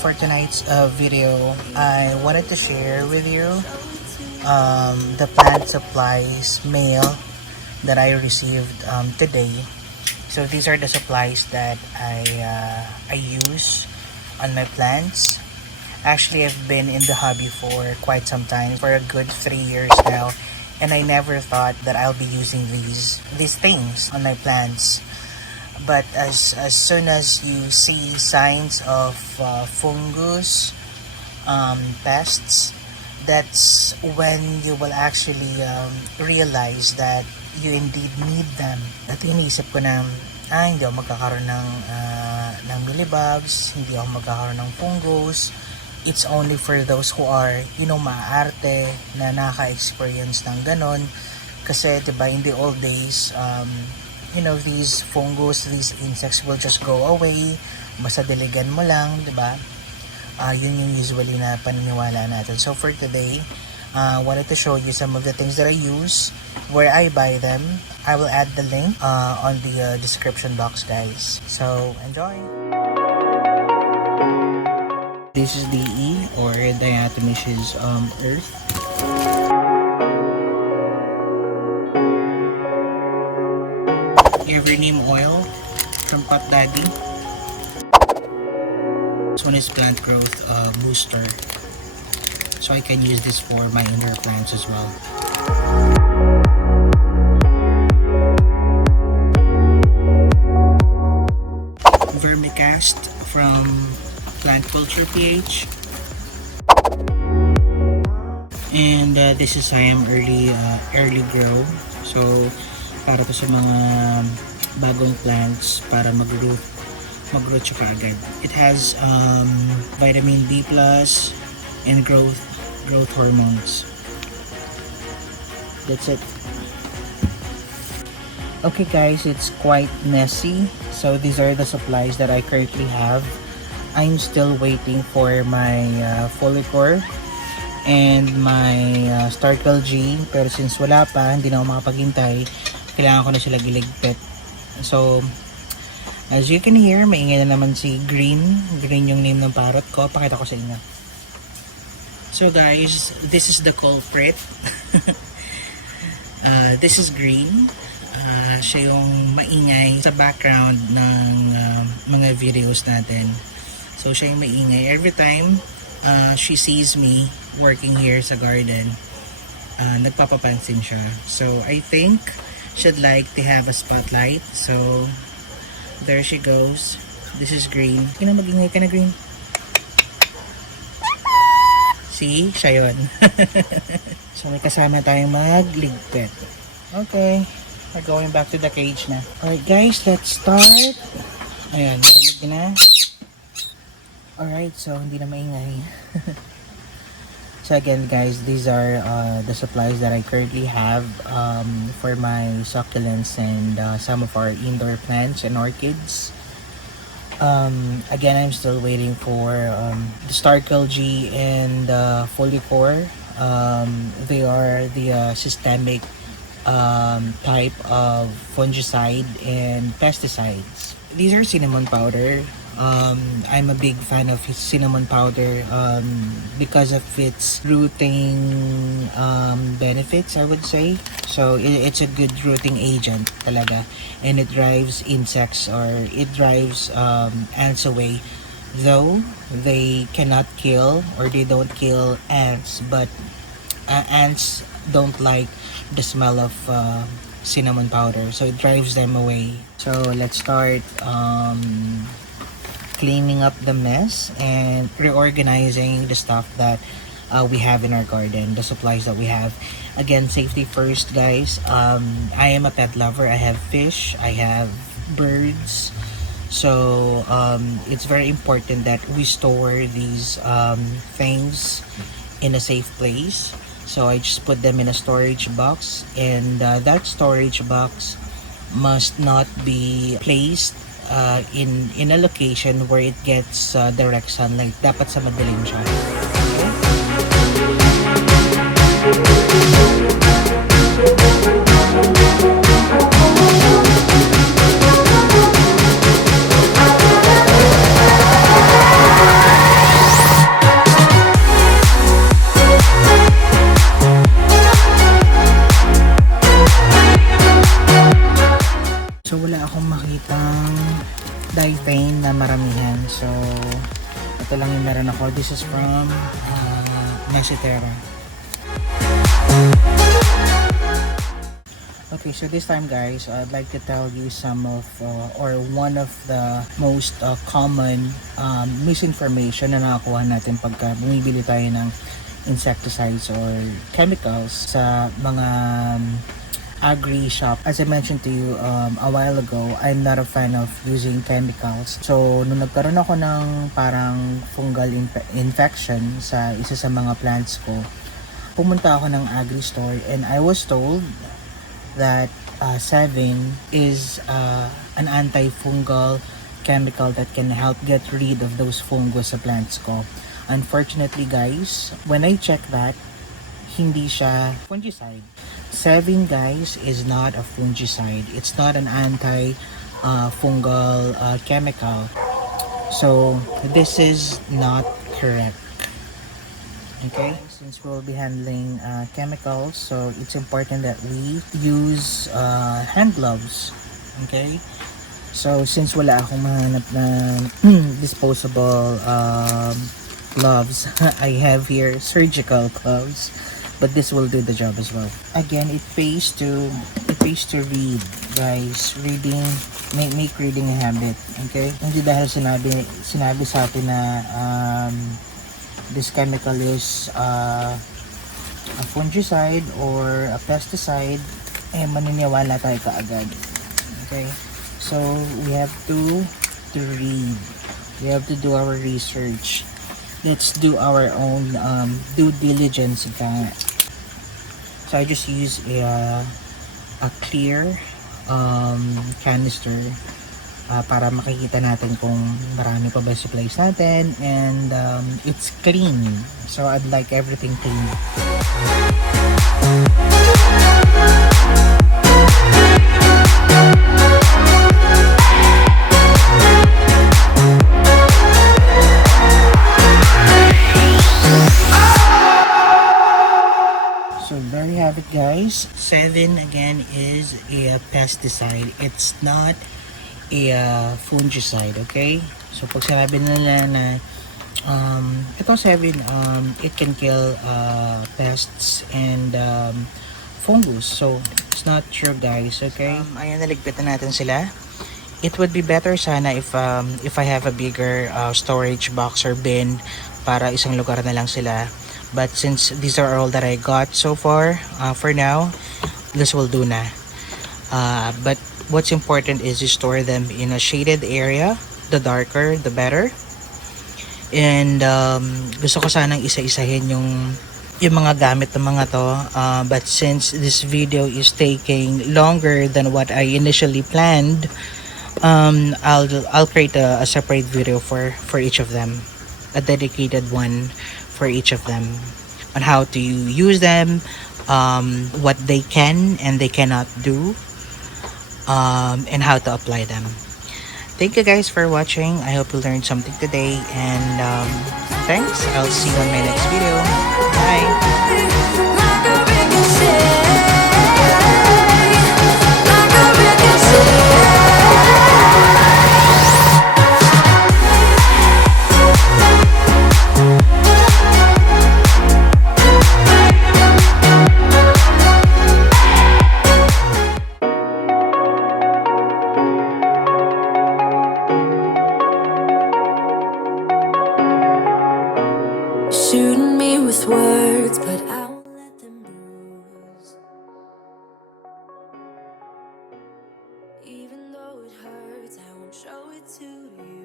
for tonight's video, I wanted to share with you the plant supplies mail that I received today. So these are the supplies that I use on my plants. Actually, I've been in the hobby for quite some time, for a good 3 years now, and I never thought that I'll be using these things on my plants. But as soon as you see signs of fungus, pests, that's when you will actually realize that you indeed need them. At inisip ko na, hindi ako magkakaroon ng millibugs, hindi ako magkakaroon ng fungus. It's only for those who are, maaarte na naka-experience ng ganon. Kasi, diba, in the old days, these fungus, these insects will just go away. Basta diligan mo lang, diba? Yun yung usually na paniniwala natin. So, for today, wanted to show you some of the things that I use, where I buy them. I will add the link on the description box, guys. So, enjoy! This is DE or Diatomaceous Earth. Neem Oil from Pot Daddy. This one is plant growth booster. So I can use this for my indoor plants as well. Vermicast from Plant Culture PH, and this is Siam early grow. So para to sa mga bagong plants para mag-growth siya kaagad. It has vitamin B plus and growth hormones. That's it. Okay guys, it's quite messy. So these are the supplies that I currently have. I'm still waiting for my follicle and my Starkle G, pero since wala pa, hindi na ako makapaghintay, kailangan ko na sila giligpit. So as you can hear, maingay na naman si Green yung name ng parrot ko. Pakita ko sa inyo. So guys, this is the culprit. This is Green. Siya yung maingay sa background ng mga videos natin. So siya yung maingay. Every time she sees me working here sa garden, nagpapapansin siya. So I think she'd like to have a spotlight. So there she goes. This is Green. Magingay ka na, Green. See? Siya yun. So may kasama tayong magligpit. Okay. We're going back to the cage na. Alright guys, let's start. Ayan, narinig na. Alright, so hindi na maingay. So again guys, these are the supplies that I currently have for my succulents and some of our indoor plants and orchids. Again, I'm still waiting for the Starkle G and Folicore. They are the systemic type of fungicide and pesticides. These are cinnamon powder. I'm a big fan of cinnamon powder because of its rooting benefits, I would say. So it's a good rooting agent talaga, and it drives insects, or it drives ants away. Though they cannot kill, or they don't kill ants, but ants don't like the smell of cinnamon powder, so it drives them away. So let's start cleaning up the mess and reorganizing the stuff that we have in our garden, the supplies that we have. Again, safety first, guys. I am a pet lover. I have fish, I have birds, so it's very important that we store these things in a safe place. So I just put them in a storage box, and that storage box must not be placed in a location where it gets direct sunlight. Dapat sa madilim siya. Okay? ito lang yung meron ako. This is from Mesitera. Okay, so this time guys, I'd like to tell you some of or one of the most common misinformation na nakakuha natin pagka bumibili tayo ng insecticides or chemicals sa mga agri-shop. As I mentioned to you a while ago, I'm not a fan of using chemicals. So, nung nagkaroon ako ng parang fungal infection sa isa sa mga plants ko, pumunta ako ng agri-store and I was told that 7 is an anti-fungal chemical that can help get rid of those fungus sa plants ko. Unfortunately guys, when I check that, hindi siya fungicide. 7 guys is not a fungicide. It's not an anti-fungal chemical. So this is not correct. Okay, since we'll be handling chemicals, so it's important that we use hand gloves. Okay, so since wala akong mahanap na disposable gloves, I have here surgical gloves, but this will do the job as well. Again, it pays to read, guys. Reading, make reading a habit. Okay, hindi dahil sinabi sa atin na this chemical is a fungicide or a pesticide, maniniwala tayo kaagad. Okay, so we have to read, we have to do our research. Let's do our own due diligence. So I just use a clear canister para makikita natin kung marami pa ba supplies natin, and it's clean, so I'd like everything clean. So there you have it guys. 7 again is a pesticide. It's not a fungicide, okay? So pag sinabi nila na ito 7, it can kill pests and fungus. So it's not true guys, okay? Ayan, naligpitan natin sila. It would be better sana if I have a bigger storage box or bin para isang lugar na lang sila. But since these are all that I got so far, for now, this will do na. But what's important is you store them in a shaded area. The darker, the better. And gusto ko sanang isa-isahin yung mga gamit ng mga to. But since this video is taking longer than what I initially planned, I'll create a separate video for each of them, a dedicated one for each of them, on how to use them, what they can and they cannot do, and how to apply them. Thank you guys for watching. I hope you learned something today, and thanks. I'll see you on my next video. Bye. Shooting me with words, but I won't let them bruise. Even though it hurts, I won't show it to you.